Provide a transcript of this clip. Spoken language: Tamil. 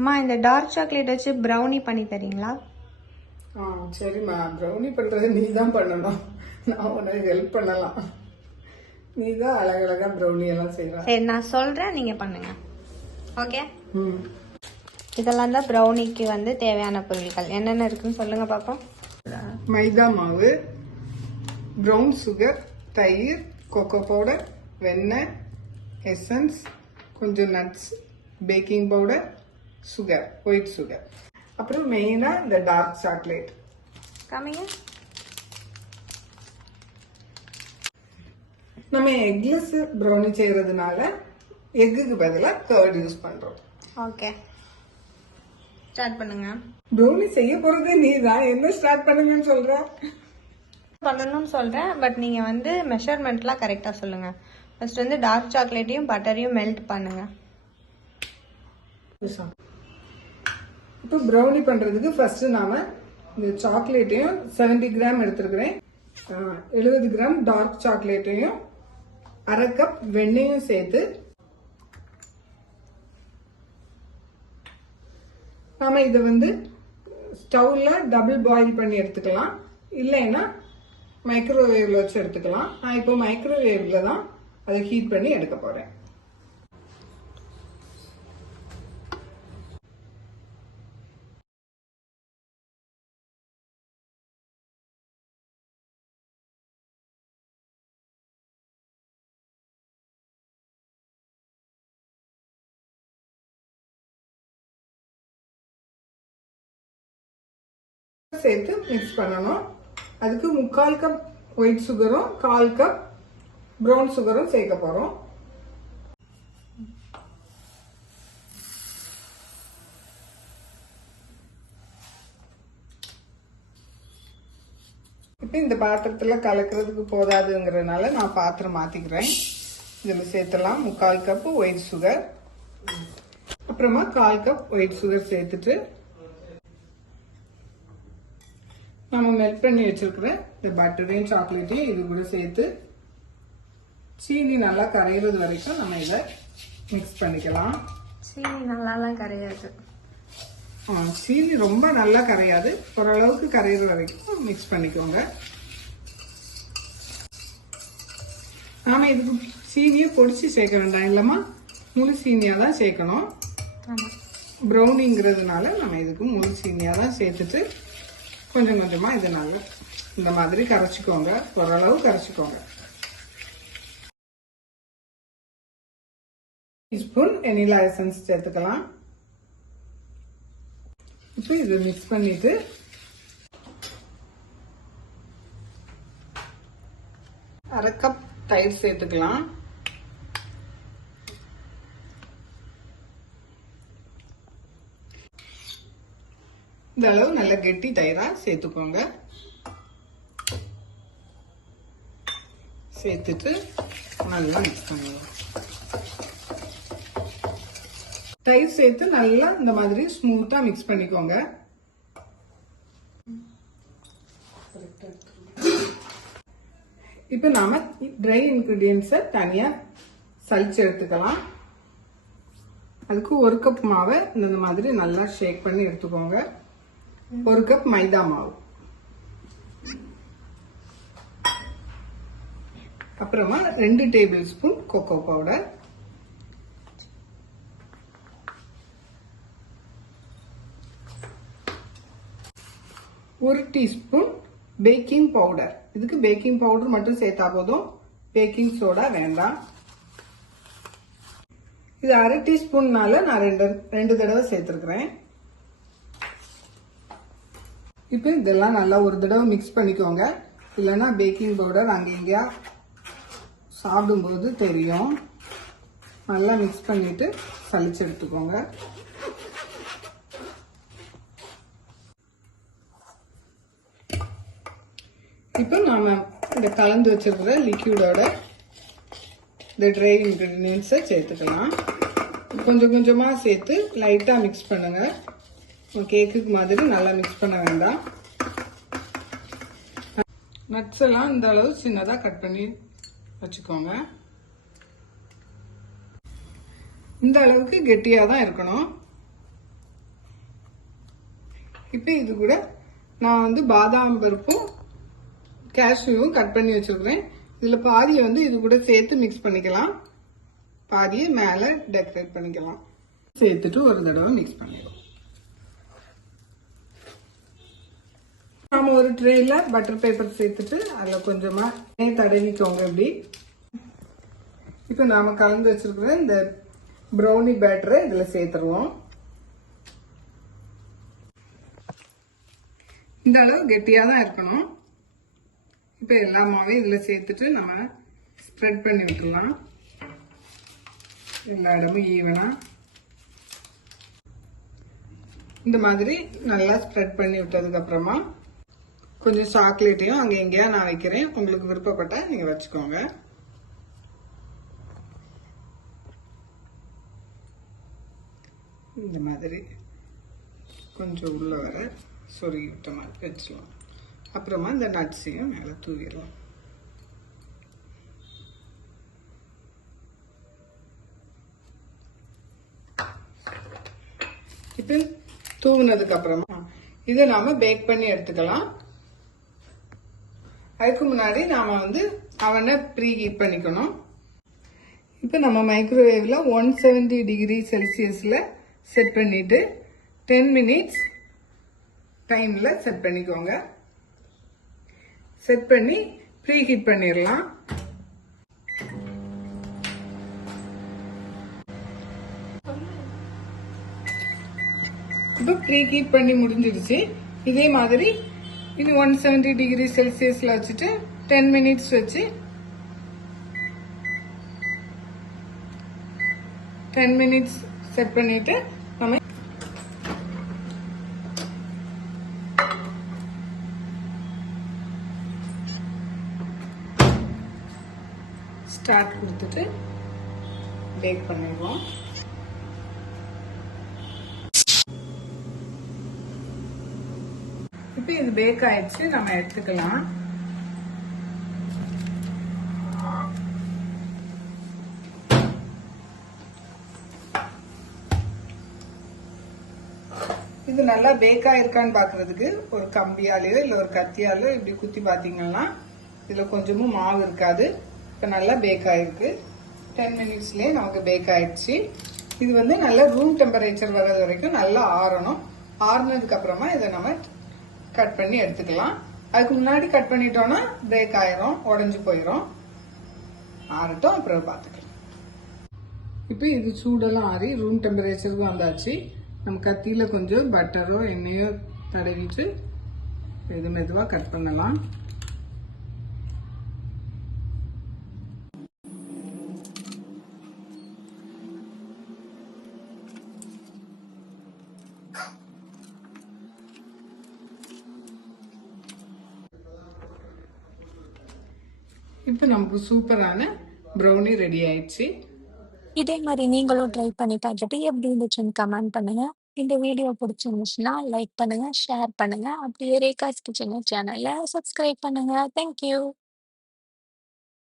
அம்மா இந்த டார்க் சாக்லேட் வச்சு ப்ரௌனி பண்ணி தரீங்களா? சரிம்மா, ப்ரௌனி பண்றது நீ தான் பண்ணணும். நான் உனக்கு ஹெல்ப் பண்ணலாம். நீ தான் அழகழகா ப்ரௌனி எல்லாம் செய்யற. சரி, நான் சொல்றேன், நீங்க பண்ணுங்க. ஓகே. இதெல்லாம் தான் ப்ரௌனிக்கு வந்து தேவையான பொருட்கள். என்னென்ன இருக்குன்னு சொல்லுங்க பாப்போம். மைதா மாவு, ப்ரௌன் சுகர், தயிர், கொக்கோ பவுடர், வெண்ணெய், எசன்ஸ், கொஞ்சம் nuts, baking powder, sugar, white sugar, அப்புறம் மெயினா இந்த டார்க் சாக்லேட். காமிங்க. நம்ம எக்லெஸ் ப்ரௌனி செய்யறதுனால எக்குக்கு பதிலா கர்ட் யூஸ் பண்றோம். ஓகே, ஸ்டார்ட் பண்ணுங்க. ப்ரௌனி செய்ய போறது நீ தான். என்ன ஸ்டார்ட் பண்ணுங்கன்னு சொல்ற? பண்ணணும்னு சொல்றேன், பட் நீங்க வந்து மெஷர்மெண்ட்லாம் கரெக்டா சொல்லுங்க. ஃபர்ஸ்ட் வந்து டார்க் சாக்லேட்டையும் பட்டரையும் மெல்ட் பண்ணுங்க. இப்போ ப்ரௌனி பண்றதுக்கு ஃபர்ஸ்ட் நாம இந்த சாக்லேட்டையும் 70 கிராம் எடுத்துருக்கிறேன், 70 கிராம் டார்க் சாக்லேட்டையும் 1/2 கப் வெண்ணெயும் சேர்த்து நாம இதை வந்து ஸ்டவ்ல டபுள் பாயில் பண்ணி எடுத்துக்கலாம், இல்லைன்னா மைக்ரோவேவ்ல வச்சு எடுத்துக்கலாம். நான் இப்போ மைக்ரோவேவ்ல தான் அதை ஹீட் பண்ணி எடுக்க போறேன். சேர்த்து மிக்ஸ் பண்ணணும். அதுக்கு 3/4 கப் ஒயிட் சுகரும் 1/4 கப் ப்ரௌன் சுகரும் சேர்க்க போறோம். இப்போ இந்த பாத்திரத்துல கலக்கிறதுக்கு போதாதுங்கிறதுனால நான் பாத்திரம் மாத்திக்கிறேன். இதுல சேர்த்தலாம் 3/4 கப் ஒயிட் சுகர், அப்புறமா 1/4 கப் ஒயிட் சுகர் சேர்த்துட்டு நம்ம மெல்ட் பண்ணி வச்சிருக்கிற இந்த பட்டரையும் சாக்லேட்டையும் இது கூட சேர்த்து சீனி நல்லா கரையிறது வரைக்கும் நம்ம இதை மிக்ஸ் பண்ணிக்கலாம். சீனி நல்லாலாம் கரையாது. சீனி ரொம்ப நல்லா கரையாது, ஓரளவுக்கு கரையிற வரைக்கும் மிக்ஸ் பண்ணிக்கோங்க. நாம இதுக்கு சீனியை பொடிச்சு சேர்க்க வேண்டாம் இல்லம்மா, முழு சீனியா தான் சேர்க்கணும். ப்ரௌனிங்கிறதுனால நம்ம இதுக்கு முழு சீனியா தான் சேர்த்துட்டு கொஞ்சம் கொஞ்சமா இது நல்லா இந்த மாதிரி கரைச்சிக்கோங்க, ஓரளவு கரைச்சிக்கோங்க. டீஸ்பூன் வெனிலா எசன்ஸ் சேர்த்துக்கலாம். இப்போ இதை மிக்ஸ் பண்ணிட்டு அரை கப் தயிர் சேர்த்துக்கலாம். இந்த அளவு நல்ல கெட்டி தயிரா சேர்த்துக்கோங்க. சேர்த்துட்டு நல்லா மிக்ஸ் பண்ணுங்க. தயிர் சேர்த்து நல்லா இந்த மாதிரி ஸ்மூத்தா மிக்ஸ் பண்ணிக்கோங்க. இப்ப நாம ட்ரை இன்கிரீடியன்ஸை தனியா சலிச்சு எடுத்துக்கலாம். அதுக்கு 1 கப் மாவை இந்த மாதிரி நல்லா ஷேக் பண்ணி எடுத்துக்கோங்க. 1 கப் மைதா மாவு, அப்புறமா 2 டேபிள் ஸ்பூன் கொக்கோ பவுடர், ஒரு டீஸ்பூன் பேக்கிங் பவுடர். இதுக்கு பேக்கிங் பவுடர் மட்டும் சேர்த்தா போதும், பேக்கிங் சோடா வேண்டாம். இது 1/2 டீஸ்பூன்னால நான் 2 தடவை சேர்த்திருக்கிறேன். இப்போ இதெல்லாம் நல்லா ஒரு தடவை மிக்ஸ் பண்ணிக்கோங்க, இல்லைன்னா பேக்கிங் பவுடர் அங்கே இங்கேயா சாப்பிடும்போது தெரியும். நல்லா மிக்ஸ் பண்ணிட்டு சலிச்சு எடுத்துக்கோங்க. இப்போ நாம இந்த கலந்து வச்சிருக்கிற லிக்யூடோட இந்த ட்ரை இன்கிரீடியன்ஸை சேர்த்துக்கலாம். கொஞ்சம் கொஞ்சமா சேர்த்து லைட்டா மிக்ஸ் பண்ணுங்க. கேக்குக்கு மாதிரி நல்லா மிக்ஸ் பண்ண வேண்டாம். நட்ஸ் எல்லாம் இந்த அளவு சின்னதா கட் பண்ணி வச்சுக்கோங்க. இந்த அளவுக்கு கெட்டியா தான் இருக்கணும். இப்போ இது கூட நான் வந்து பாதாம் பருப்பும் கேஷ்யூவும் கட் பண்ணி வச்சிருக்கிறேன். இதில் பாதியை வந்து இது கூட சேர்த்து மிக்ஸ் பண்ணிக்கலாம். பாதியை மேலே டெக்கரேட் பண்ணிக்கலாம். சேர்த்துட்டு ஒரு தடவை மிக்ஸ் பண்ணிடுவோம். நாம ஒரு ட்ரேல பட்டர் பேப்பர் சேர்த்துட்டு அதில் கொஞ்சமா நெய் தடவிக்கோங்க. இப்படி இப்போ நாம கலந்து வச்சிருக்கிற இந்த ப்ரௌனி பேட்டரை இதில் சேர்த்துருவோம். இந்த அளவு கெட்டியாக தான் இருக்கணும். இப்போ எல்லா மாவையும் இதில் சேர்த்துட்டு நம்ம ஸ்ப்ரெட் பண்ணி விட்டுருலாம். எல்லா இடமும் ஈவனா இந்த மாதிரி நல்லா ஸ்ப்ரெட் பண்ணி விட்டதுக்கு அப்புறமா கொஞ்சம் சாக்லேட்டையும் அங்கே எங்கேயா நான் வைக்கிறேன். உங்களுக்கு விருப்பப்பட்டா நீங்க வச்சுக்கோங்க. இந்த மாதிரி கொஞ்சம் உள்ள வர சொருகி விட்ட மாதிரி வச்சிடலாம். அப்புறமா இந்த நட்ஸையும் மேலே தூவிடலாம். இப்போ தூவினதுக்கு அப்புறமா இதை நாம பேக் பண்ணி எடுத்துக்கலாம். அதுக்கு முன்னாடி நாம வந்து அவனை ப்ரீ ஹீட் பண்ணிக்கணும். இப்போ நம்ம மைக்ரோவேவ்ல 170 டிகிரி செல்சியஸ்ல செட் பண்ணிட்டு 10 மினிட்ஸ் டைம்ல செட் பண்ணிக்கோங்க. செட் பண்ணி ப்ரீ ஹீட் பண்ணிடலாம். இப்போ ப்ரீ ஹீட் பண்ணி முடிஞ்சிடுச்சு. இதே மாதிரி இது 170 டிகிரி செல்சியஸ்ல வச்சுட்டு 10 மினிட்ஸ் வச்சு 10 மினிட்ஸ் செட் பண்ணிட்டு நம்ம ஸ்டார்ட் கொடுத்துட்டு பேக் பண்ணிடுவோம். இப்போ இது பேக் ஆயிடுச்சு, நம்ம எடுத்துக்கலாம். இது நல்லா பேக் ஆயிருக்கான்னு பாக்குறதுக்கு ஒரு கம்பியாலேயோ இல்ல ஒரு கத்தியாலோ இப்படி குத்தி பாத்தீங்கன்னா இதுல கொஞ்சமும் மாவு இருக்காது. இப்ப நல்லா பேக் ஆயிருக்கு. 10 மினிட்ஸ்லயே நமக்கு பேக் ஆயிடுச்சு. இது வந்து நல்ல ரூம் டெம்பரேச்சர் வர்றது வரைக்கும் நல்லா ஆறணும். ஆறுனதுக்கு அப்புறமா இதை நம்ம கட் பண்ணி எடுத்துக்கலாம். அதுக்கு முன்னாடி கட் பண்ணிட்டோம்னா பிரேக் ஆயிரும், உடஞ்சு போயிடும். ஆறட்டும், அப்புறம் பார்த்துக்கலாம். இப்போ இது சூடெல்லாம் ஆறி ரூம் டெம்பரேச்சருக்கு வந்தாச்சு. நம்ம கத்தியில கொஞ்சம் பட்டரோ எண்ணெயோ தடவிட்டு இது மெதுவா கட் பண்ணலாம். இப்போ நமக்கு சூப்பரான ப்ரௌனி ரெடி ஆயிடுச்சு. இதே மாதிரி நீங்களும் ட்ரை பண்ணி பார்த்துட்டு எப்படி இருந்துச்சுன்னு கமெண்ட் பண்ணுங்க. இந்த வீடியோ பிடிச்சிருந்துச்சுன்னா லைக் பண்ணுங்க, ஷேர் பண்ணுங்க. அப்படியே ரேகாஸ் கிச்சன் சேனலை சப்ஸ்கிரைப் பண்ணுங்க. தேங்க்யூ.